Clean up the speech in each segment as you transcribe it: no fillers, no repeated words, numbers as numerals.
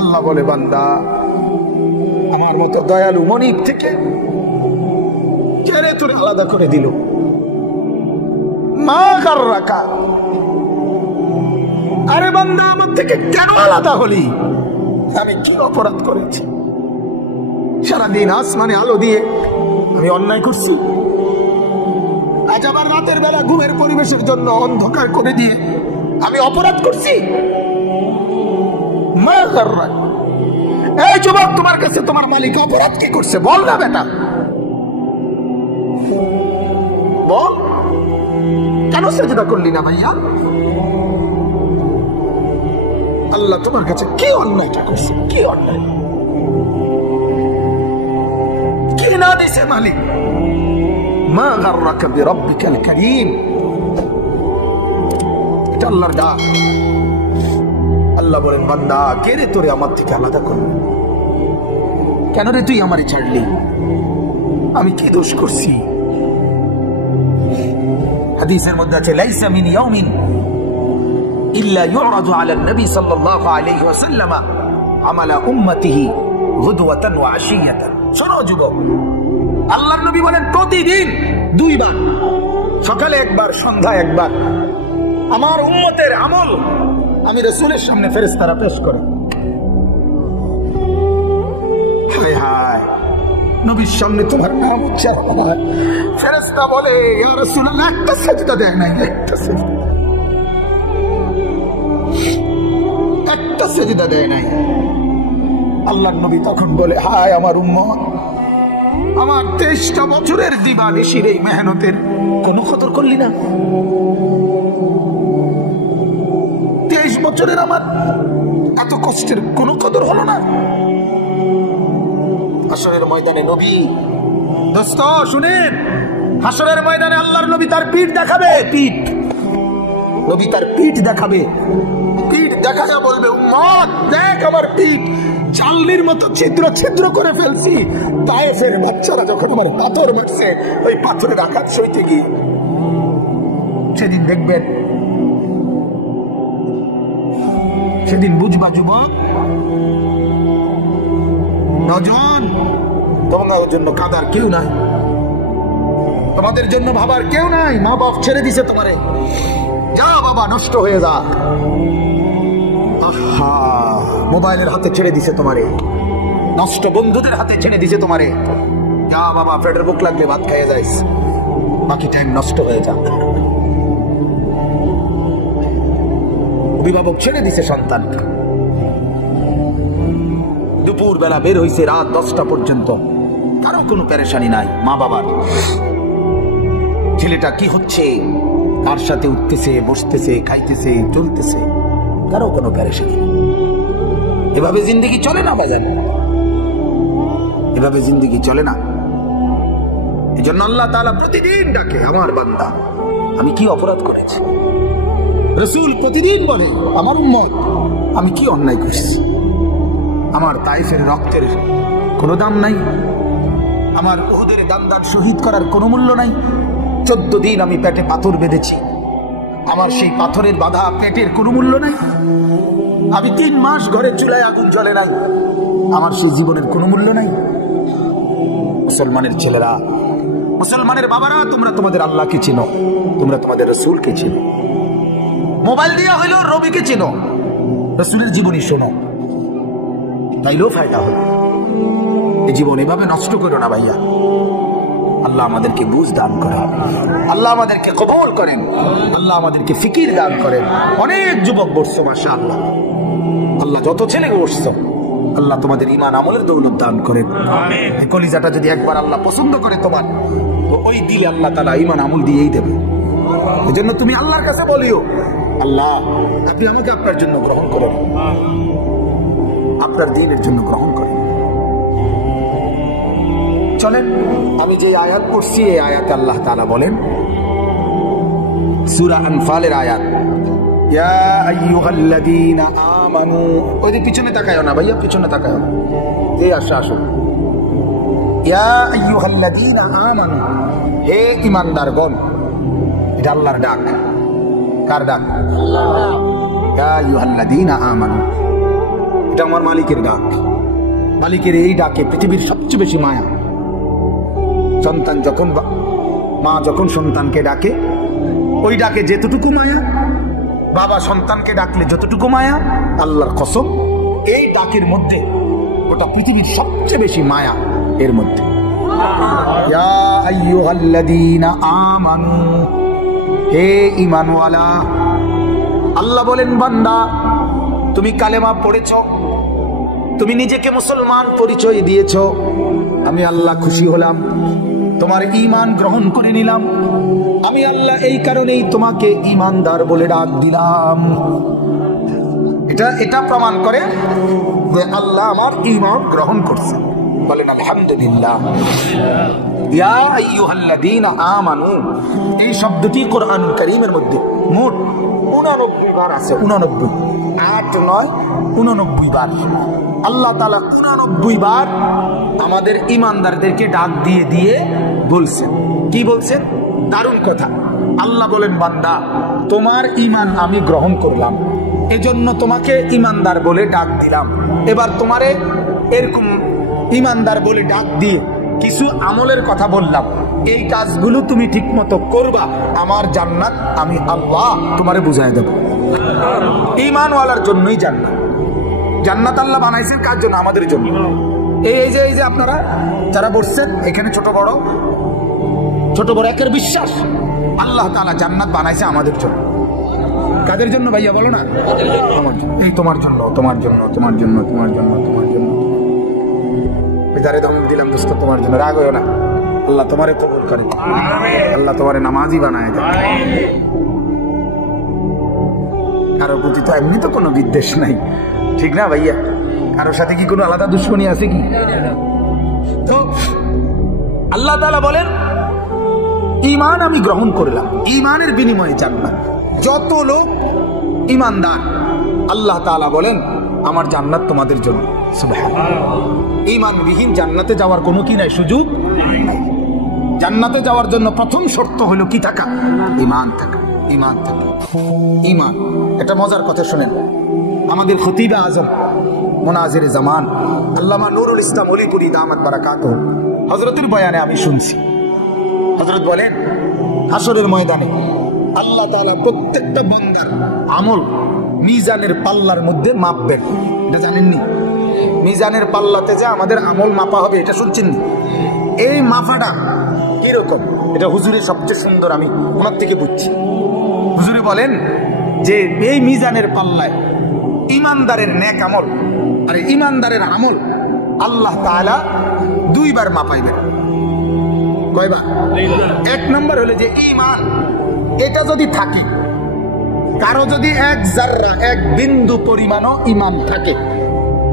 আল্লাহ বলে, বান্দা আমার মতো দয়ালু মনিব থেকে কেড়ে তোরে আলাদা করে দিল। মা গাররাকা, আরে বান্দা আমার থেকে কেন আলাদা হলি? আমি কি অপরাধ করেছি? সারাদিন আসমানে আলো দিয়ে আমি অন্যায় করছি? আজ আবার রাতের বেলা ঘুমের পরিবেশের জন্য অন্ধকার করে দিয়ে আমি অপরাধ করছি? মা গাররাক, এই যুবক, তোমার কাছে তোমার মালিক অপরাধ কি করছে বল না বেটা, বল। কেন সেজদা করলি না ভাইয়া? আল্লাহ তোমার কাছে কি অন্যায়টা করছে? কি অন্যায়, কি না দিছে মালিক? মা গাররাকা বিরাব্বিকাল কারীম, এটা আল্লাহর ডাক। আল্লাহ বলেন, বান্দা কে রে তোরে আমার থেকে আলাদা করলি? কেন রে তুই আমারে ছাড়লি? আমি কি দোষ করছি? হাদিসের মধ্যে আছে, লাইসা মিন ইয়াউমিন ইল্লা ইউরাদু আলা নবী সাল্লাল্লাহু আলাইহি ওয়াসাল্লাম আমালা উম্মতিহি গুদওয়াতান ওয়া আশিয়াতান। শোনো যুবক, আল্লাহর নবী বলেন প্রতিদিন দুইবার, সকালে একবার, সন্ধ্যায় একবার, আমার উম্মতের আমল আমি রাসূলের সামনে ফেরেশতারা পেশ করে। হায় হায়, নবীর সামনে তোমার নাম উচ্চারণ হয়, ফেরেশতা বলে, ইয়া রাসূলুল্লাহ, একটা সিজদা দেয় নাই, একটা সিজদা দেয় নাই। আল্লাহর নবী তখন বলে, হায় আমার উম্মত, আমার 23টা বছরের দিবানিশির এই মেহনতের কোনো কদর করলি না? 23 বছরের আমার এত কষ্টের কোনো কদর হলো না? হাসরের ময়দানে নবী, দোস্ত শুনেন, হাসরের ময়দানে আল্লাহর নবী তার পিঠ দেখাবে, পিঠ, নবী তার পিঠ দেখাবে, পিঠ দেখায়া বলবে, উম্মত দেখ আমার পিঠ, চালনির মতো ছিদ্র ছিদ্র করে ফেলছি। তায়েফের বাচ্চারা যখন আমার পাথর মারছে, ওই পাথরের আঘাত সইতে গিয়ে। সেদিন দেখবেন, সেদিন বুঝবা যুবক, নজন, তোমাদের জন্য কাদার কেউ নাই, তোমাদের জন্য ভাবার কেউ নাই। মা বাপ ছেড়ে দিছে তোমারে, যা বাবা নষ্ট হয়ে যা। আহা, মোবাইলের হাতে ছেড়ে দিছে তোমারে, নষ্ট বন্ধুদের হাতে ছেড়ে দিছে তোমারে, যা বাবা পেটের ভুক লাগলে ভাত খাইয়ে যাইস, বাকি টাইম নষ্ট হয়ে যা। অভিভাবক ছেড়ে দিছে সন্তান, দুপুর বেলা বের হইছে রাত 10টা পর্যন্ত, কারো কোনো পেরেশানি নাই। মা বাবার, ছেলেটা কি হচ্ছে, কার সাথে উঠতেছে, বসতেছে, খাইতেছে, চলতেছে, কারো কোনো পেরেশানি নেই। এভাবে জিন্দেগি চলে না বাজার, এভাবে জিন্দেগি চলে না। এই জন্য আল্লাহ তাআলা প্রতিদিন ডাকে, আমার বান্দা আমি কি অপরাধ করেছি? রাসূল প্রতিদিন বলে, আমার উম্মত আমি কি অন্যায় করেছি? আমার তায়েফের রক্তের কোনো দাম নাই, আমার উহুদের দান্দার শহীদ করার কোনো মূল্য নাই। 14 দিন আমি পেটে পাথর বেঁধেছি, আমার সেই পাথরের বাধা পেটের কোনো মূল্য নাই। আমি 3 মাস ঘরে চুলায় আগুন জ্বলে নাই, আমার সেই জীবনের কোনো মূল্য নাই। মুসলমানের ছেলেরা, মুসলমানের বাবারা, তোমরা তোমাদের আল্লাহকে চিনো, তোমরা তোমাদের রাসূলকে চিনো। মোবাইল দিয়া হইলো রবিকে চিনো, রাসূলের জীবনী শোনো, তাইলেও ফায়দা হবে। এই জীবন এভাবে নষ্ট করো না ভাইয়া। আল্লাহ আমাদেরকে বুঝ দান করেন, আল্লাহ আমাদেরকে কবুল করেন, আল্লাহ আমাদেরকে ফিকির দান করেন। অনেক যুবক বসছো মাশাআল্লাহ, আল্লাহ যত ছেলে বসছো, আল্লাহ তোমাদের ঈমান আমলের দৌলত দান করেন। এই কলিজাটা যদি একবার আল্লাহ পছন্দ করে তোমার, তো ওই দিলে আল্লাহ তাআলা ঈমান আমল দিয়েই দেবে। এজন্য তুমি আল্লাহর কাছে বলিও, আল্লাহ আপনি আমাকে আপনার জন্য গ্রহণ করুন, আপনার দ্বীনের জন্য গ্রহণ করেন। চলেন, আমি যে আয়াত পড়ছি এই আয়াতে আল্লাহ তাআলা বলেন, সূরা আনফালের আয়াত, ইয়া আইয়ুহাল্লাযীনা আমানু, ওই যে পিছনে তাকায়ও না ভাইয়া, পিছনে তাকায়ও না, এই আসো, ইয়া আইয়ুহাল্লাযীনা আমানু, হে ঈমানদারগণ। এটা আল্লাহর ডাক। কার ডাক? ইয়া আইয়ুহাল্লাযীনা আমানু, এটা আমার মালিকের ডাক। মালিকের এই ডাকে পৃথিবীর সবচেয়ে বেশি মায়া। সন্তান যখন মা যখন সন্তানকে ডাকে, ওই ডাকে যেতটুকু মায়া, বাবা সন্তানকে ডাকলে যতটুকু মায়া, আল্লাহর কসম এই ডাকের মধ্যে ওটা পৃথিবীর সবচেয়ে বেশি মায়া এর মধ্যে। ইয়া আইয়ুহাল্লাযীনা আমানু, হে ঈমানওয়ালা, আল্লাহ বলেন বান্দা তুমি কালেমা পড়েছো, তুমি নিজেকে মুসলমান পরিচয় দিয়েছো, আমি আল্লাহ খুশি হলাম, তোমার ঈমান গ্রহণ করে নিলাম, আমি আল্লাহ এই কারণেই তোমাকে ঈমানদার বলে ডাক দিলাম। এটা প্রমাণ করে যে আল্লাহ আমার ঈমান গ্রহণ করছে। বলেন আলহামদুলিল্লাহ। ইয়া আইয়ুহাল্লাযীনা আমানু, এই শব্দটি কোরআনুল কারীমের মধ্যে মোট 89 বার আছে। 89, 8, 9, 89 বার আল্লাহ তাআলা 89 বার আমাদের ঈমানদারদেরকে ডাক দিয়ে দিয়ে বলছেন। কি বলছেন? দারুণ কথা। আল্লাহ বলেন বান্দা তোমার ঈমান আমি গ্রহণ করলাম, এজন্য তোমাকে ঈমানদার বলে ডাক দিলাম। এবার তোমারে এরকম ঈমানদার বলে ডাক দিয়ে কিছু আমলের কথা বললাম, এই কাজগুলো তুমি ঠিক মতো করবা, আমার জান্নাত আমি আল্লাহ তোমারে বুঝাই দেব। ঈমানওয়ালার জন্যই জান্নাত। জান্নাত আল্লাহ বানাইছেন কার জন্য? আমাদের জন্য। এই যে আপনারা যারা বসছেন এখানে, ছোট বড় একের বিশ্বাস আল্লাহ তাআলা জান্নাত বানাইছে আমাদের জন্য। কাদের জন্য ভাইয়া বলো না? এই তোমার জন্য, তোমার জন্য, তোমার জন্য, তোমার জন্য, তোমার জন্য। যারে ধমক দিলাম দোস্ত তোমার জন্য, রাগ হইও না, আল্লাহ তোমারে কবুল করে, আল্লাহ তোমারে নামাজি বানায় দেয়। কারোর প্রতি তো এমনি তো কোনো বিদ্বেষ নাই, ঠিক না ভাইয়া? কারোর সাথে কি কোনো আলাদা দুশ্মনী আছে কি? তো আল্লাহ তাআলা বলেন ঈমান আমি গ্রহণ করলাম, ঈমানের বিনিময়ে জান্নাত। যত লোক ঈমানদার আল্লাহ তাআলা বলেন আমার জান্নাত তোমাদের জন্য। সুবহানাল্লাহ। ঈমানবিহীন জান্নাতে যাওয়ার কোনো কি নাই, সুযোগ নাই। জান্নাতে যাওয়ার জন্য প্রথম শর্ত হলো কি থাকা? ঈমান থাকা। ঈমান থাকা, ঈমান। এটা মজার কথা শুনেন, আমাদের খতিবে আজম মুনাজিরে জামান আল্লামা নুরুল ইসলাম অলিপুরি দামাত বারাকাতুহু হযরতের বয়ানে আমি শুনছি। হযরত বলেন হাসরের ময়দানে আল্লাহ তাআলা প্রত্যেকটা বান্দার আমল মিজানের পাল্লার মধ্যে মাপবেন। এটা জানেননি? মিজানের পাল্লাতে যে আমাদের আমল মাপা হবে, এটা শুনছেন? এই মাপাটা কিরকম এটা হুজুরের সবচেয়ে সুন্দর আমি ওনার থেকে বুঝছি। হুজুরে বলেন যে এই মিজানের পাল্লায় ঈমানদারের নেক আমল আর ঈমানদারের আমল আল্লাহ তাআলা দুইবার মাপাইবেন। কয়বার? এক নম্বর হলো যে ঈমান, এটা যদি থাকে, কারো যদি এক জাররা, এক বিন্দু পরিমাণও ঈমান থাকে,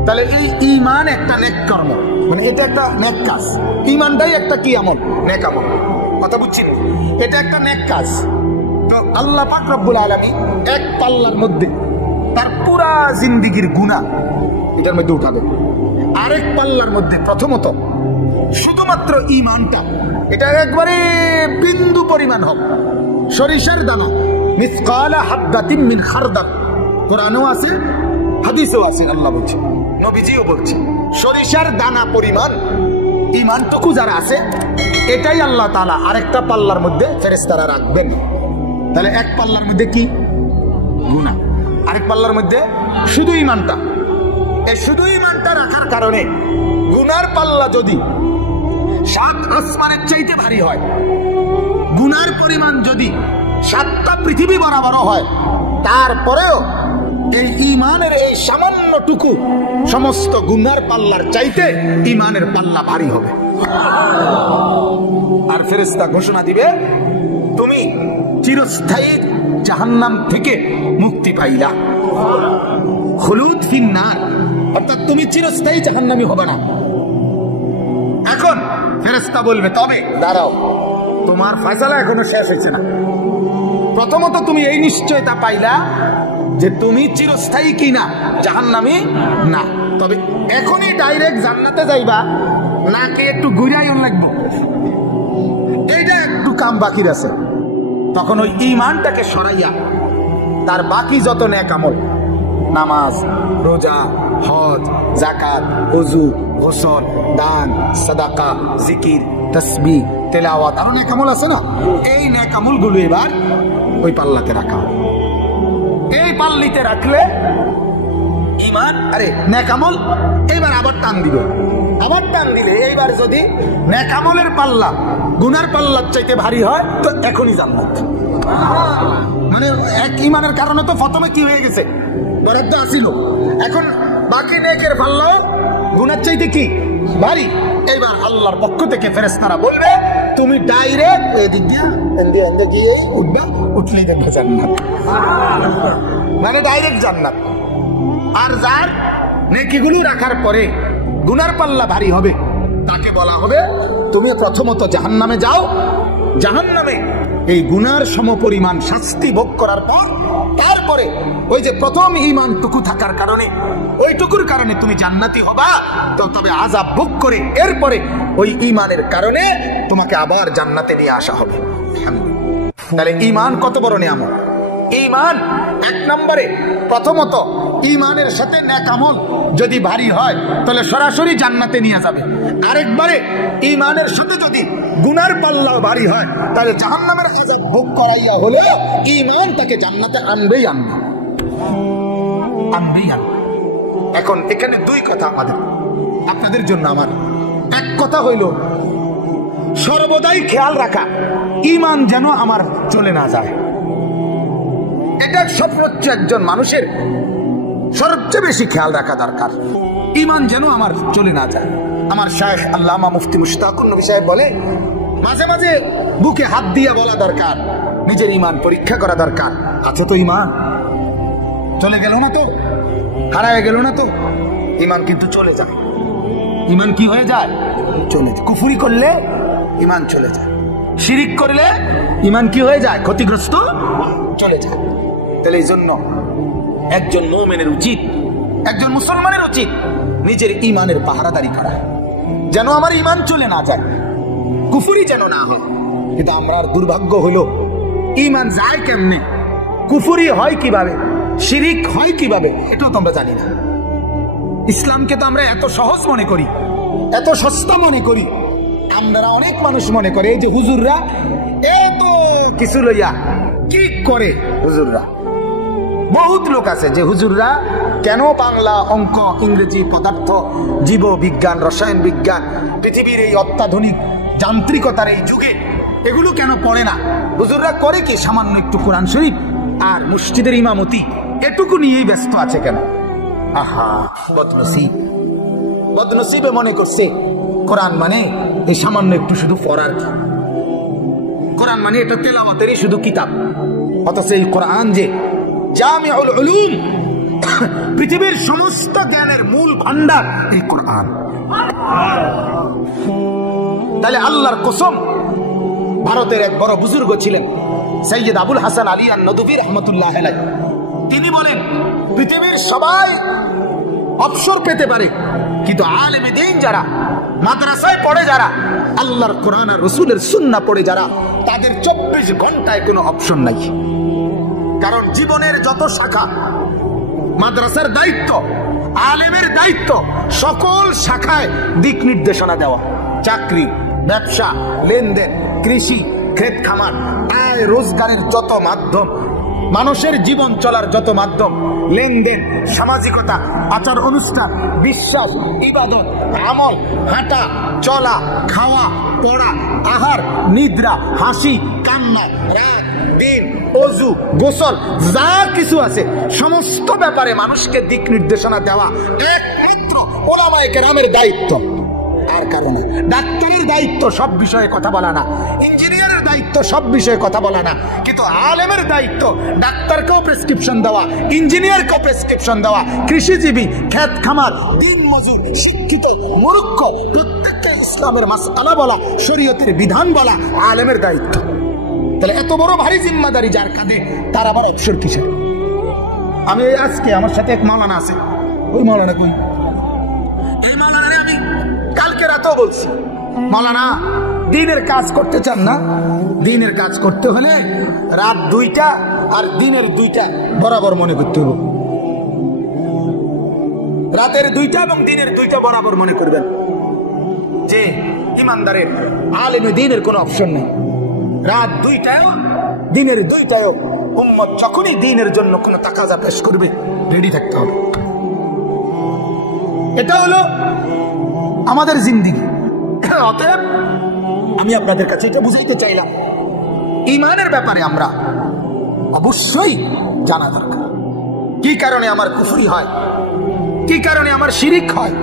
তাহলে এই ঈমান একটা নেক কর্ম, মানে এটা একটা নেক কাজ। ঈমানটাই একটা কি আমল? নেক আমল। কথা বুঝছেন? এটা একটা নেক কাজ। তো আল্লাহ পাক রব্বুল আলামিন এক পাল্লার মধ্যে তার পুরা জিন্দেগীর গুনাহ এটার মধ্যে উঠাবে, আরেক পাল্লার মধ্যে প্রথমত শুধুমাত্র ঈমানটা, এটা একবারে বিন্দু পরিমাণ হবে, সরিষার দানা, মিসকালা হাব্বাতিন মিন খারদাল। কোরআনেও আছে, হাদিসেও আছে, আল্লাহ বলছে, নবীজিও বলছে, সরিষার দানা পরিমাণ ঈমানটুকু যারা আছে, এটাই আল্লাহ তাআলা আরেকটা পাল্লার মধ্যে ফেরেশতারা রাখবেন। তাহলে এক পাল্লার মধ্যে কি? গুনাহ, আরেক পাল্লার মধ্যে শুধু ঈমানটা। এই শুধু ঈমানটা রাখার কারণে গুনার পাল্লা যদি 7 আসমানের চাইতে ভারী হয়, গুনার পরিমাণ যদি 7টা পৃথিবী বরাবর হয়, তারপরেও এই ঈমানের এই সামান্যটুকু সমস্ত গুনার পাল্লার চাইতে ঈমানের পাল্লা ভারী হবে। আর ফেরেশতা ঘোষণা দিবে, তুমি চিরস্থায়ী জাহান্নাম থেকে মুক্তি পাইলা, খুলুদ ফিন্নার, অর্থাৎ তুমি চিরস্থায়ী জাহান্নামী হবে না। এখন ফেরেশতা বলবে, তবে দাঁড়াও, তোমার ফয়সালা এখনো শেষ হয়েছে না। প্রথমত তুমি এই নিশ্চয়তা পাইলা যে তুমি চিরস্থায়ী কি না, জাহান্নামী না। তবে এখনই ডাইরেক্ট জান্নাতে যাইবা নাকি একটু ঘুরাইন লাগবে, এইটা একটু কাম বাকি আছে। তখন ওই ঈমানটাকে সরাইয়া তার বাকি যত নেক আমল নামাজ, রোজা, হজ, যাকাত, ওযু, গোসল, দান, সাদাকা, জিকির, তাসবিহ, তেলাওয়াত, আর নেক আমল আছে না, এই নেক আমলগুলো এবার ওই পাল্লাতে রাখা। এই পাল্লিতে রাখলে ঈমান, আরে নেক আমল এইবার আবার টান দিবে, আবার টান দিলে এইবার যদি নেক আমলের পাল্লা গুনার পাল্লার চাইতে ভারী হয় তো এখনই জান্নাত। মানে এক ঈমানের কারণে তো প্রথমে কি হয়ে গেছে, বরাদ্দ আসিল, এখন বাকি নেকের পাল্লা গুনার চাইতে কি ভারী। এইবার আল্লাহর পক্ষ থেকে ফেরেশতারা বলবে তুমি ডাইরেক্ট এদিক দিয়ে এদিকে গিয়ে উঠবা, উঠলেই দেখবে জান্নাত, মানে ডাইরেক্ট জান্নাত। আর যার নেকিগুলো রাখার পরে গুনার পাল্লা ভারী হবে তাকে বলা হবে তুমি প্রথমত জাহান্নামে যাও, জাহান্নামে এই গুনার সমপরিমাণ শাস্তি ভোগ করার পর তারপরে ওই যে প্রথম ঈমানটুকু থাকার কারণে ওইটুকুর কারণে তুমি জান্নাতি হবা, তো তবে আযাব ভোগ করে এরপরে ওই ঈমানের কারণে তোমাকে আবার জান্নাতে নিয়ে আসা হবে। তাহলে ঈমান কত বড় নিয়ামত। ঈমান এক নম্বরে প্রথমত ঈমানের সাথে নেক আমল যদি ভারী হয় তাহলে সরাসরি জান্নাতে নিয়ে যাবে। আরেকবারে ঈমানের সাথে যদি গুনার পাল্লা ভারী হয় তাহলে জাহান্নামের আযাব ভোগ করাইয়া হলে ঈমান তাকে জান্নাতে আনবেই আনবে। এখন এখানে দুই কথা আমাদের আপনাদের জন্য আমার। এক কথা হইল সর্বদাই খেয়াল রাখা ঈমান যেন আমার চলে না যায়। এটা সর্বোচ্চ একজন মানুষের সবচেয়ে বেশি খেয়াল রাখা দরকার, ঈমান যেন আমার চলে না যায়। আমার শাইখ আল্লামা মুফতি মুশতাকুর নবী সাহেব বলে মাঝে মাঝে বুকে হাত দিয়ে বলা দরকার, নিজের ঈমান পরীক্ষা করা দরকার। আছে তো ঈমান, চলে গেল না তো, হারায় গেল না তো, ঈমান কিন্তু চলে যায়। ঈমান কি হয়ে যায়? চলে যায়। কুফরি করলে ঈমান চলে যায়, শিরিক করলে ঈমান কি হয়ে যায়? ক্ষতিগ্রস্ত চলে যায়। তাহলে এই জন্য একজন মুমিনের উচিত, একজন মুসলমানের উচিত নিজের ঈমানের পাহারাদারি করা, যেন আমার ঈমান চলে না যায়, কুফরি যেন না হয়। কিন্তু আমরা দুর্ভাগ্য হলো ঈমান যায় কেমনে, কুফরি হয় কিভাবে, শিরিক হয় কিভাবে, এটাও তো আমরা জানি না। ইসলামকে তো আমরা এত সহজ মনে করি, এত সস্তা মনে করি। আমরা অনেক মানুষ মনে করে এই যে হুজুররা এত কিছু লইয়া কি করে, হুজুররা বহুত লোক আছে যে হুজুররা কেন বাংলা, অঙ্ক, ইংরেজি, পদার্থ, জীব বিজ্ঞান, রসায়ন বিজ্ঞান, পৃথিবীর এই অত্যাধুনিক যান্ত্রিকতার এই যুগে এগুলো কেন পড়ে না? হুজুররা করে কি সামান্য একটু কোরআন শরীফ আর মসজিদের ইমামতি, এটুকু নিয়েই ব্যস্ত আছে কেন? আহা, বদনসিব, বদনসিবে মনে করছে কোরআন মানে এই সামান্য একটু শুধু পড়ার, কোরআন মানে এটা তেলাওয়াতেরই শুধু কিতাব। অথচ এই কোরআন যে জামিউল উলুম, পৃথিবীর সমস্ত জ্ঞানের মূল ভান্ডার এই কোরআন। তাহলে আল্লাহর কসম, ভারতের এক বড় বুজুর্গ ছিলেন সৈয়দ আবুল হাসান আলী আন-নদভী রাহমাতুল্লাহ আলাইহি, তিনি বলেন পৃথিবীর সবাই অবসর পেতে পারে কিন্তু আলেম দ্বীন যারা, মাদ্রাসায় পড়ে যারা, আল্লাহর কোরআন আর রাসূলের সুন্নাহ পড়ে যারা, তাদের 24 ঘন্টায় কোনো অপশন নাই। কারণ জীবনের যত শাখা, মাদ্রাসার দায়িত্ব, আলেমের দায়িত্ব সকল শাখায় দিক নির্দেশনা দেওয়া। চাকরি, ব্যবসা, লেনদেন, কৃষি, ক্ষেত খামার, আয় রোজগারের যত মাধ্যম, মানুষের জীবন চলার যত মাধ্যম, লেনদেন, সামাজিকতা, আচার অনুষ্ঠান, বিশ্বাস, ইবাদত, আমল, হাঁটা চলা, খাওয়া পড়া, আহার নিদ্রা, হাসি কান্না, রাত দিন, ওযু গোসল, যা কিছু আছে সমস্ত ব্যাপারে মানুষকে দিক নির্দেশনা দেওয়া একমাত্র উলামায়ে কেরামের দায়িত্ব। আর কারণে ডাক্তারের দায়িত্ব সব বিষয়ে কথা বলা না, ইঞ্জিনিয়ারের দায়িত্ব সব বিষয়ে কথা বলা না, কিন্তু আলেমের দায়িত্ব ডাক্তারকেও প্রেসক্রিপশন দেওয়া, ইঞ্জিনিয়ারকেও প্রেসক্রিপশন দেওয়া, কৃষিজীবী, ক্ষেত খামার, দিন মজুর, শিক্ষিত, মূর্খ, প্রত্যেককে ইসলামের মাসআলা বলা, শরীয়তের বিধান বলা আলেমের দায়িত্ব। তাহলে এত বড় ভারী জিম্মাদারি যার কাঁধে, তার আবার অবসর কিসের? আমি আজকে আমার সাথে এক মাওলানা আছে, ওই মাওলানা কই, এই মাওলানা আমি কালকে রাতেও বলছি, মাওলানা দিনের কাজ করতে চান না, দিনের কাজ করতে হলে রাত 2টা আর দিনের 2টা বরাবর মনে করতে হবে। রাতের 2টা এবং দিনের 2টা বরাবর মনে করবেন যে ইমানদারের আলেমে দ্বীনের কোনো অপশন নেই। রাত 2টায়ও দিনের 2টায়ও উম্মত যখনই দ্বীনের জন্য কোনো তাকাজা পেশ করবে রেডি থাকতে হবে। এটা হলো আমাদের জিন্দেগি। অতএব আমি আপনাদের কাছে এটা বুঝাইতে চাইলাম, ঈমানের ব্যাপারে আমরা অবশ্যই জানা দরকার। কি কারণে আমার কুফরি হয়, কি কারণে আমার শিরিক হয়?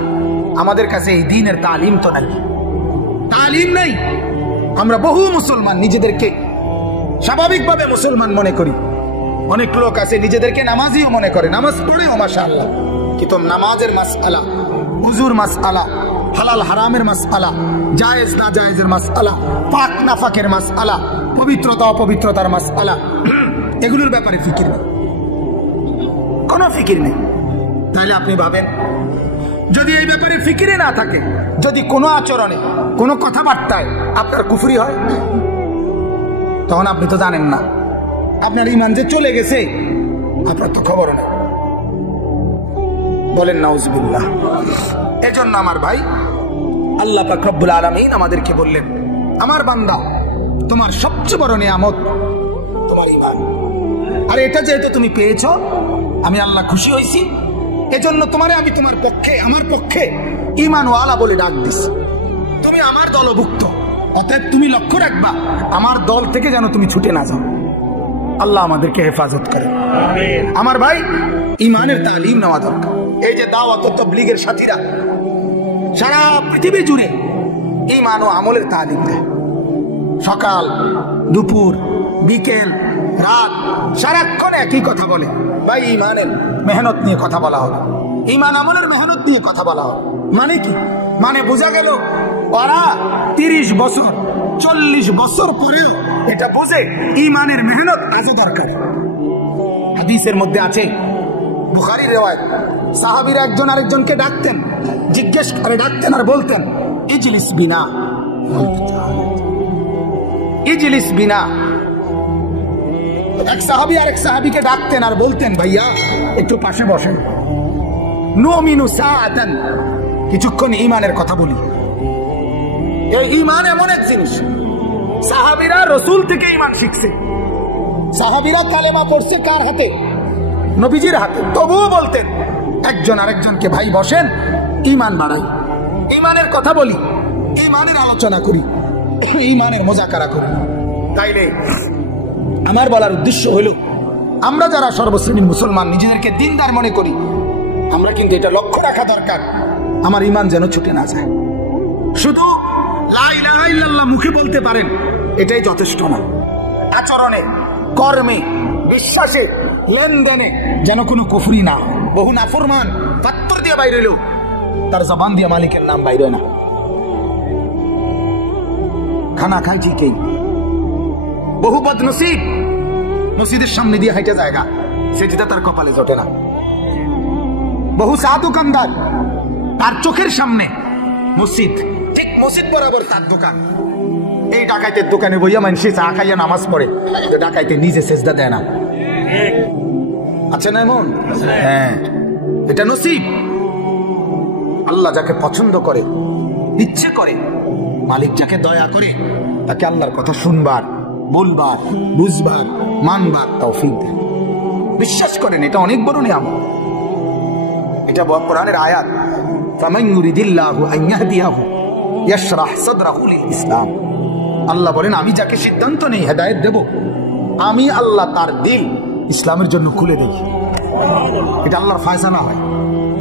আমাদের কাছে এই দ্বীনের তালিম তো নাই, তালিম নাই। আমরা বহু মুসলমান নিজেদেরকে স্বাভাবিকভাবে মুসলমান মনে করি। অনেক লোক আছে নিজেদেরকে নামাজিও মনে করে, নামাজ পড়েও মাশাআল্লাহ, কিন্তু নামাজের মাসআলা, হুজুর মাসআলা, হালাল হারামের মাসআলা, জায়েজ না জায়েজের মাসআলা, পাক না ফাকের মাসআলা, পবিত্রতা অপবিত্রতার মাসআলা, এগুলোর ব্যাপারে ফিকির নেই, কোনো ফিকির নেই। তাহলে আপনি ভাবেন, যদি এই ব্যাপারে ফিকিরে না থাকে, যদি কোনো আচরণে কোনো কথাবার্তায় আপনার কুফরি হয়, তখন আপনি তো জানেন না আপনার ঈমান যে চলে গেছে, আপনার তো খবর নেই। বলেন নাউজুবিল্লাহ। এজন্য আমার ভাই, আল্লাহ পাক রব্বুল আলামিন আমাদেরকে বললেন, আমার বান্দা, তোমার সবচেয়ে বড় নিয়ামত তোমার ঈমান। আর এটা যেহেতু তুমি পেয়েছ, আমি আল্লাহ খুশি হয়েছি। এজন্য তোমারে আমি তোমার পক্ষে, আমার পক্ষে ঈমানওয়ালা বলে ডাক দিছি। তুমি আমার দলভুক্ত, অতএব তুমি লক্ষ্য রাখবা আমার দল থেকে যেন তুমি ছুটে না যাও। আল্লাহ আমাদেরকে হেফাজত করে। আমার ভাই, ঈমানের তালিম নেওয়া দরকার। এই যে দাওয়াত ও তাবলীগের সাথীরা সারা পৃথিবী জুড়ে ঈমান ও আমলের তালিম দেয়। সকাল, দুপুর, বিকেল, রাত, সারাক্ষণ একই কথা বলে, ভাই ঈমানের মেহনত নিয়ে কথা বলা হবে, ঈমান আমলের মেহনত নিয়ে কথা বলা হবে। মানে কি? মানে বোঝা গেল ওরা 30 বছর 40 বছর পরেও এটা বোঝে ঈমানের মেহনত আজও দরকার। হাদিসের মধ্যে আছে, বুখারীর রিওয়ায়াত, সাহাবীরা একজন আরেকজনকে ডাকতেন, জিজ্ঞেস করে ডাকতেন আর বলতেন, ইজলিস বিনা, ইজলিস বিনা। এক সাহাবী আরেক সাহাবীকে ডাকতেন আর বলতেন, ভাইয়া একটু পাশে বসেন, নুমিনু সাআতান, কিছুক্ষণ ঈমানের কথা বলি। এই ঈমান এমন এক জিনিস, সাহাবীরা রাসূল থেকে ঈমান শিখছে। সাহাবীরা কালেমা পড়ছে কার হাতে? নবীজির হাতে। তবুও বলতেন একজন আরেকজনকে, ভাই বসেন, ঈমান বাড়াই, ঈমানের কথা বলি, ঈমানের আলোচনা করি, ঈমানের মুযাকারা করি। তাইলে আমার বলার উদ্দেশ্য হলো, আমরা যারা সর্বশ্রেণীর মুসলমান নিজেদেরকে দিনদার মনে করি, আমরা কিন্তু এটা লক্ষ্য রাখা দরকার আমার ঈমান যেন ছুটে না যায়। শুধু লা ইলাহা ইল্লাল্লাহ মুখে বলতে পারেন, এটাই যথেষ্ট না। আচরণে, কর্মে, বিশ্বাসে, লেনদেনে যেন কোনো কুফরি না। বহু নাফরমান পাত্তর দিয়ে বাইরে এলো, তার জবান দিয়ে মালিকের নাম বাইরে না। খানা খাই ঠিকই, বহু বদনসিব মসজিদের সামনে দিয়ে হাইটা জায়গা, সেটা তার কপালে জোটে না। বহু চা দোকানদার, তার চোখের সামনে মসজিদ, ঠিক মসজিদ বরাবর তার দোকান। এই ডাকাইতের দোকানে বইয়া মানুষ চা খাইয়া নামাজ পড়ে, ডাকাইতে নিজে সেজদা দেয় না। আচ্ছা না এমন? হ্যাঁ, এটা নসিব। আল্লাহ যাকে পছন্দ করে, ইচ্ছে করে, মালিক যাকে দয়া করে, তাকে আল্লাহর কথা শুনবার, বলবার, বুঝবার, মানবার তৌফিক দেন। বিশ্বাস করেন, এটা অনেক বড় নিয়ামত। এটা কোরআনের আয়াত, ফামান ইউরিদিল্লাহু আন ইয়াহদিয়াহু ইয়াশরাহ সাদরাহু লিল ইসলাম। আল্লাহ বলেন, আমি যাকে সিদ্ধান্ত নেই হেদায়েত দেব, আমি আল্লাহ তার দিল ইসলামের জন্য খুলে দেই। এটা আল্লাহর ফয়সালা হয়।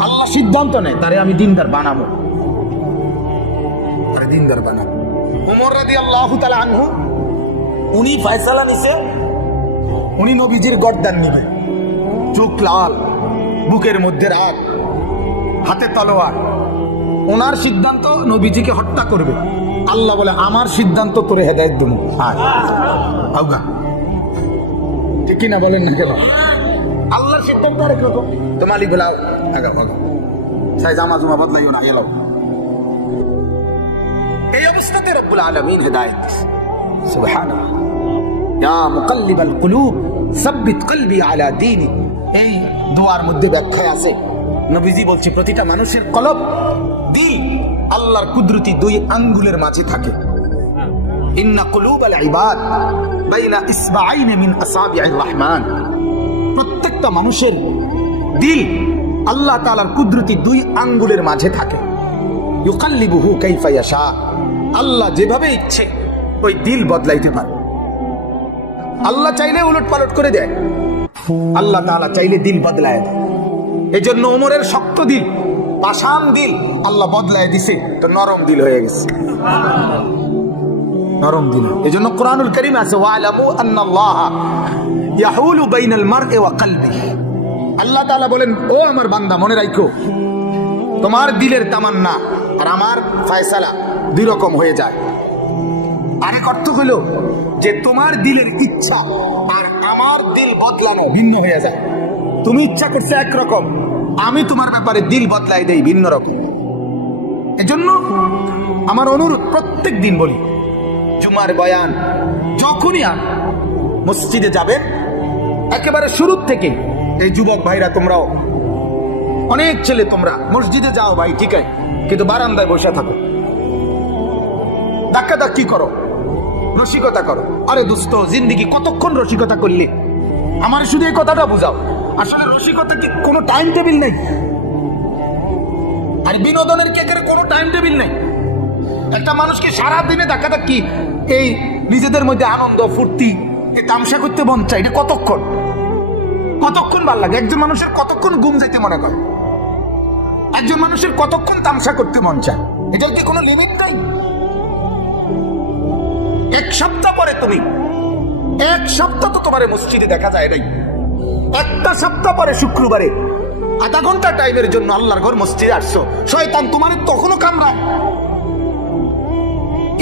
আল্লাহ সিদ্ধান্ত নেয়, তারে আমি দিনদার বানাবো, তারে দিনদার বানাবো। ওমর রাদিয়াল্লাহু তাআলা আনহু, উনি ফয়সালা নিছে, উনি নবীজির গর্দান নিবে, চোখ লাল, বুকের মধ্যে রাগ, হাতে তলোয়ার। ওনার সিদ্ধান্ত নবীজিকে হত্যা করবে। আল্লাহ বলে, আমার সিদ্ধান্ত তোরে হেদায়েত দেবো। আউগা, ঠিক কিনা বলেন না কেন? আল্লাহর সিদ্ধান্ত আরেক রকম। তো মালিক বলে, আগাও আগাও, সাই জামা জমা বদলাইও না, এলাও। এই অবস্থাতে রব্বুল আলামিন হেদায়েত দিয়েছে। সুবহানাল্লাহ। ইয়া মুকাল্লিবাল কুলুব সাব্বিত কলবি আলা দীনিক। এই দোয়ার মধ্যে ব্যাখ্যা আছে, নবীজি বলছি প্রতিটা মানুষের কলব দিল আল্লাহর কুদরতি 2 আঙ্গুলের মাঝে থাকে। ইন্না কুলুবাল ইবাদ বাইনা ইসবাঈন মিন আসাবি'ir রহমান। প্রত্যেকটা মানুষের দিল আল্লাহ তাআলার কুদরতি 2 আঙ্গুলের মাঝে থাকে। ইউকাল্লিবুহু কাইফা ইয়াশা। আল্লাহ যেভাবে ইচ্ছে ওই দিল বদলাইতে পারে। আল্লাহ চাইলে উলট পালট করে দেয়, আল্লাহ তাআলা চাইলে দিল বদলায় দেয়। এজন্য ওমরের শক্ত দিল, পাষাণ দিল আল্লাহ বদলায় দিছে, তো নরম দিল হয়ে গেছে, নরম দিল। এজন্য কোরআনুল কারীম আছে ওয়ালামু আন্নাল্লাহা ইয়াহুলু বাইনাল মারই ওয়া কলবিহি। আল্লাহ তাআলা বলেন, ও আমার বান্দা মনে রাখো, তোমার দিলের তামান্না আর আমার ফয়সালা 2 রকম হয়ে যায়। আরেক অর্থ হলো যে তোমার দিলের ইচ্ছা আর আমার দিল বদলানো ভিন্ন হয়ে যায়। তুমি ইচ্ছা করছে একরকম, আমি তোমার ব্যাপারে দিল বদলাই দেই ভিন্ন রকম। এজন্য আমার অনুরোধ, প্রত্যেক দিন বলি, জুমার বয়ান যখনই মসজিদে যাবেন একেবারে শুরু থেকে, এই যুবক ভাইরা তোমরাও, অনেক ছেলে তোমরা মসজিদে যাও ভাই ঠিক আছে, কিন্তু বারান্দায় বসে থাকো, ধাক্কাধাক্কি করো, রসিকতা করো। আরে দোস্ত, জিন্দেগি কতক্ষণ রসিকতা করলে? আমার শুধু এই কথাটা বুঝাও, আসলে রসিকতা কি কোনো টাইম টেবিল নেই? আর বিনোদনের কি কোনো টাইম টেবিল নেই? একটা মানুষকে সারাদিনে ধাক্কাধাক্কি, এই নিজেদের মধ্যে আনন্দ ফুর্তি তামসা করতে মন চাই, এটা কতক্ষণ? কতক্ষণ ভাল লাগে? একজন মানুষের কতক্ষণ ঘুম যেতে মনে করে? একজন মানুষের কতক্ষণ তামসা করতে মন চায়? এটার কি কোনো লিমিট নাই? 1 সপ্তাহ পরে তুমি, 1 সপ্তাহ তো তোমার মসজিদে দেখা যায় নাই, একটা সপ্তাহ পরে শুক্রবারে আধা ঘন্টা টাইমের জন্য আল্লাহর ঘর মসজিদে আসছো, শয়তান তোমার তখনও কামড়ায়,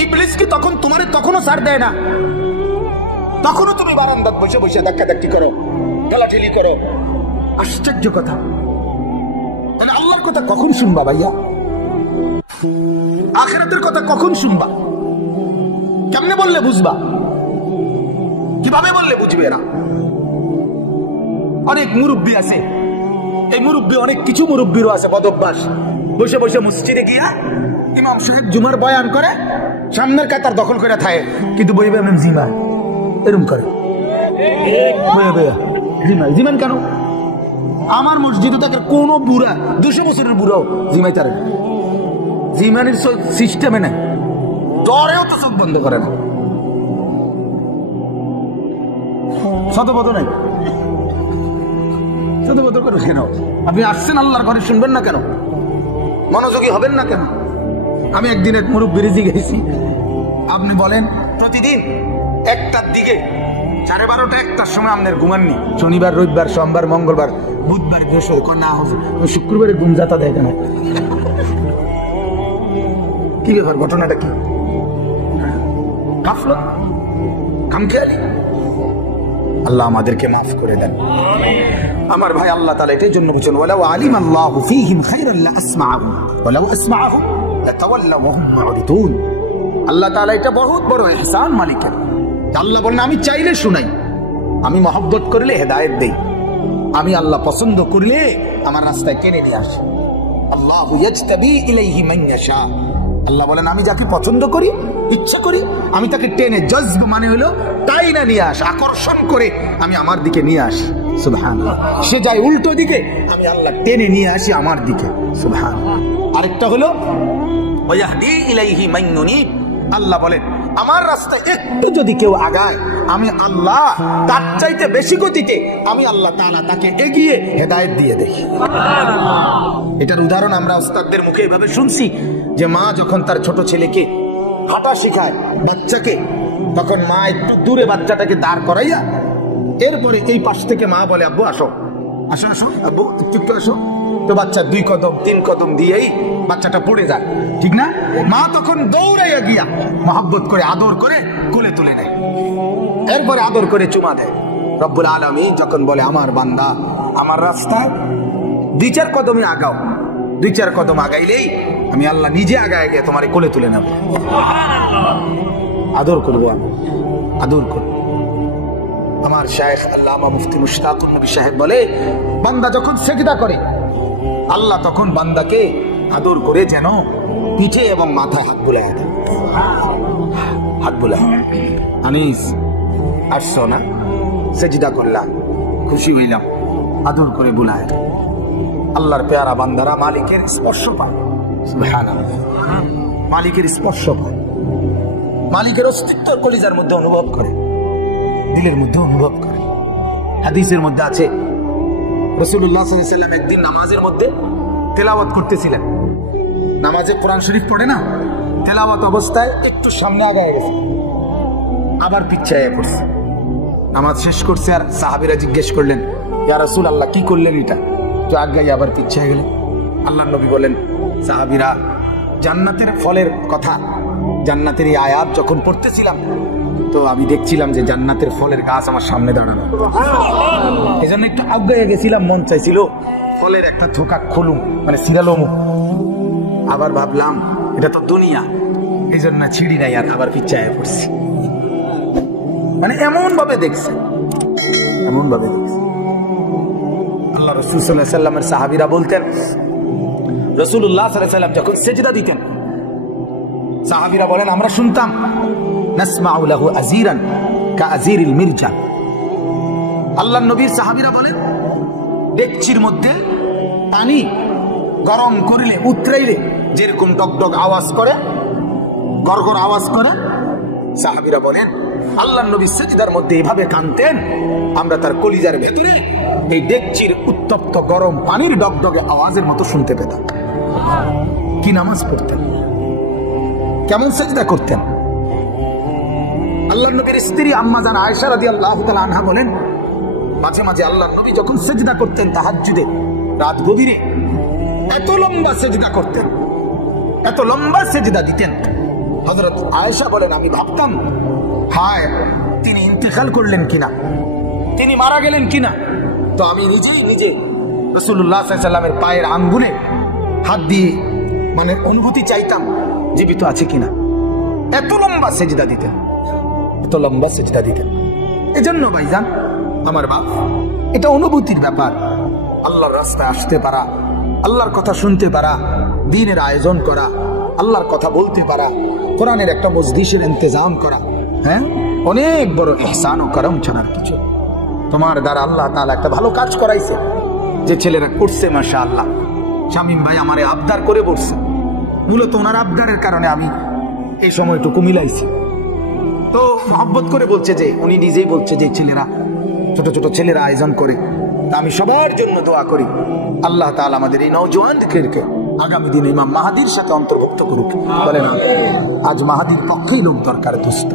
ইবলিস কি তখন তোমার তখনও ছাড় দেয় না? তখনও তুমি বারান্দাত বসে বসে ধাক্কাধাক্কি করো, ঠেলাঠেলি করো। আশ্চর্য কথা, মানে আল্লাহর কথা কখন শুনবা ভাইয়া? আখিরাতের কথা কখন শুনবা? কেমনে বললে বুঝবা? কিভাবে বললে বুঝবে? এরা অনেক মুরব্বী আছে, এই মুরব্বী, অনেক কিছু মুরব্বীরও আছে বদভ্যাস, বসে বসে মসজিদে গিয়া ইমাম সাহেব জুমার বয়ান করে, সামনের কাতার দখল করে থাকে, কিন্তু বইবে এমন জিমা এরম করে, জিমান কেন? আমার মসজিদে তাকে কোন বুড়া 200 বছরের বুড়াও জিমাই তার জিমানের সিস্টেমে নেই, ডরেও তো চোখ বন্ধ করে না, শতবত নাই, শতবত করে কেন? আপনি আসছেন আল্লাহর ঘরে, শুনবেন না কেন? মনোযোগী হবেন না কেন? আমি একদিন এক মুরব্বির জিজ্ঞেসি, আপনি বলেন প্রতিদিন 1টার দিকে, 12:30 1টার সময় আপনার ঘুমাননি? শনিবার, রবিবার, সোমবার, মঙ্গলবার, বুধবার, বৃহস্পতিবার না হচ্ছে, শুক্রবারে ঘুম যাতা দেয় কেন? কি ব্যাপার? ঘটনাটা কি? গাফলত, খামখেয়ালি। আল্লাহ আমাদেরকে মাফ করে দেন। আমার ভাই, আল্লাহ তাআলা এটার জন্য বলেন, ওয়ালাউ আলিমাল্লাহু ফীহিম খায়রান লাসমাআহুম ওয়ালাউ আসমাআহুম লাতাওয়াল্লাউ ওয়া হুম মুরিদুন। আল্লাহ তাআলা এটা বহুত বড় ইহসান মালিকের। আল্লাহ বলেন, আমি চাইলে শুনাই, আমি মহব্বত করলে হেদায়েত দেই, আমি আল্লাহ পছন্দ করলে আমার রাস্তায় টেনে নিয়ে আসি। আল্লাহু ইয়াজতাবি ইলাইহি মান ইয়াশা। আল্লাহ বলেন, আমি যাকে পছন্দ করি, ইচ্ছা করি, আমি তাকে টেনে, জজব মানে হলো তাই না নিয়ে আসি, আকর্ষণ করে আমি আমার দিকে নিয়ে আসি। সুবহানাল্লাহ। সে যায় উল্টো দিকে, আমি আল্লাহ টেনে নিয়ে আসি আমার দিকে। সুবহানাল্লাহ। আরেকটা হলো ওয়াহদি ইলাইহি মান ইউনিব। আল্লাহ বলেন, আমার রাস্তায় একটু যদি কেউ আগায়, আমি আল্লাহ তার চাইতে বেশি গতিতে আমি আল্লাহ তাআলা তাকে এগিয়ে হেদায়েত দিয়ে দেই। এটার উদাহরণ আমরা ওস্তাদদের মুখে এভাবে শুনছি যে মা যখন তার ছোট ছেলেকে হাঁটা শেখায়, বাচ্চাকে, তখন মা একটু দূরে বাচ্চাটাকে দাঁড় করাইয়া এরপরে এই পাশ থেকে মা বলে, আব্বু আসো, আসো আসো আব্বু, একটু আসো। তো বাচ্চা 2 কদম 3 কদম দিয়েই বাচ্চাটা পড়ে যায়, ঠিক না? মা তখন দৌড়াইয়া গিয়া মহব্বত করে আদর করে কোলে তুলে নেয়, এরপরে আদর করে চুমা দেয়। রব্বুল আলামিন যখন বলে, আমার বান্দা আমার রাস্তায় 2-4 কদমে আগাও, 2-4 কদম আগাইলেই আমি আল্লাহ নিজে আগায় গিয়ে তোমার কোলে তুলে নেব, আদর করবো, আমি আদর করবো। আমার শায়েখ আল্লামা মুফতি মুশতাকুর নবী সাহেব বলে, বান্দা যখন সেজদা করে আল্লাহ তখন বান্দাকে আদর করে যেন পিঠে এবং মাথায় হাত বুলায় দেন। হাত বুলায়, আনিস আসছো না, সেজদা করলাম, খুশি হইলাম, আদর করে বুলায়। আল্লাহর পেয়ারা বান্দারা মালিকের স্পর্শ পায়, সুবহানাল্লাহ, মালিকের স্পর্শ পায়, মালিকের অস্তিত্ব কলিজার মধ্যে অনুভব করে, দিলের মধ্যে অনুভব করে। হাদিসের মধ্যে আছে রাসূলুল্লাহ সাল্লাল্লাহু আলাইহি ওয়াসাল্লাম একদিন নামাজের মধ্যে তেলাওয়াত করতেছিলেন। নামাজে কোরআন শরীফ পড়ে না, তেলাওয়াত অবস্থায় একটু সামনে আগায় গেছে, আবার পিছায়া পড়ছে। নামাজ শেষ করছে আর সাহাবীরা জিজ্ঞেস করলেন, ইয়া রাসূলুল্লাহ কি করলেন এটা, তো আগায় আবার পিছায়া গেলেন। আল্লাহর নবী বলেন, সাহাবীরা জান্নাতের ফলের কথা, জান্নাতের এই আয়াত যখন পড়তেছিলাম তো আমি দেখছিলাম যে জান্নাতের ফলের গাছ আমার সামনে দাঁড়ানো, এই জন্য একটু আগায় গেছিলাম, মন চাইছিল ফলের একটা থোকা খুলুম, মানে ছিড়ালুম, আবার ভাবলাম এটা তো দুনিয়া, এই জন্য ছিড়ি নাই আর আবার পিছায় পড়ছি। মানে এমন ভাবে দেখছে, এমন ভাবে দেখছে। আল্লাহ রাসূল সাল্লাল্লাহু আলাইহি ওয়াসাল্লামের সাহাবীরা বলতেন, রাসূলুল্লাহ সাল্লাল্লাহু আলাইহি ওয়াসাল্লাম যখন সিজদা দিতেন, সাহাবীরা বলেন আমরা শুনতাম, নাসমাউ লাহু আজিরান কাআজিরিল মিরজান। আল্লাহর নবীর সাহাবীরা বলেন ডেকচির মধ্যে পানি গরম করিলে, উতরাইলে যেরকম ডগডগ আওয়াজ করে, গড়গড় আওয়াজ করে, সাহাবীরা বলেন আল্লাহর নবী সিজদার মধ্যে এভাবে কাঁদতেন, আমরা তার কলিজার ভেতরে এই ডেকচির উত্তপ্ত গরম পানির ডগডগে আওয়াজের মতো শুনতে পেতাম। কি নামাজ পড়তেন, কেমন সিজদা করতেন। আল্লাহর নবীর স্ত্রী আম্মা জান আয়েশা রাদিয়াল্লাহু তাআলা আনহা বলেন, মাঝে মাঝে আল্লাহর নবী যখন সিজদা করতেন তাহাজ্জুদে, রাত গভীরে, এত লম্বা সিজদা করতেন, এত লম্বা সিজদা দিতেন, হযরত আয়েশা বলেন আমি ভাবতাম হায় তিনি ইন্তেকাল করলেন কিনা, তিনি মারা গেলেন কিনা। তো আমি নিজেই নিজে রাসূলুল্লাহ সাল্লাল্লাহু আলাইহি ওয়াসাল্লামের পায়ের আঙ্গুলে হাত দিয়ে মানে অনুভূতি চাইতাম জীবিত আছে কিনা। এত লম্বা সিজদা দিতেন, এত লম্বা সিজদা দিতেন। এজন্য ভাইজান আমার বাপ, এটা অনুভূতির ব্যাপার। আল্লাহর রাস্তায় আসতে পারা, আল্লাহর কথা শুনতে পারা, দ্বীনের আয়োজন করা, আল্লাহর কথা বলতে পারা, কোরআনের একটা মজলিসের ইন্তজাম করা, হ্যাঁ, অনেক বড় ইহসান ও করম ছাড়ার কিছু। তোমার দ্বারা আল্লাহ তাআলা একটা ভালো কাজ করাইছে, যে ছেলেরা করছে মাশাআল্লাহ। শামীম ভাই আমারে আবদার করে বলছে, মূলত ওনার আবদারের কারণে আমি এই সময়টুকু মিলাইছি। তো মহব্বত করে বলছে যে, উনি নিজেই বলছে যে ছেলেরা, ছোট ছোট ছেলেরা আয়োজন করে, আমি সবার জন্য দোয়া করি আল্লাহ তাআলা আমাদের এই নওজোয়ানদেরকে আগামী দিনে ইমাম মাহাদির সাথে অন্তর্ভুক্ত করুক। বলেন আজ মাহাদির পক্ষেই লোক দরকার, দোস্ত।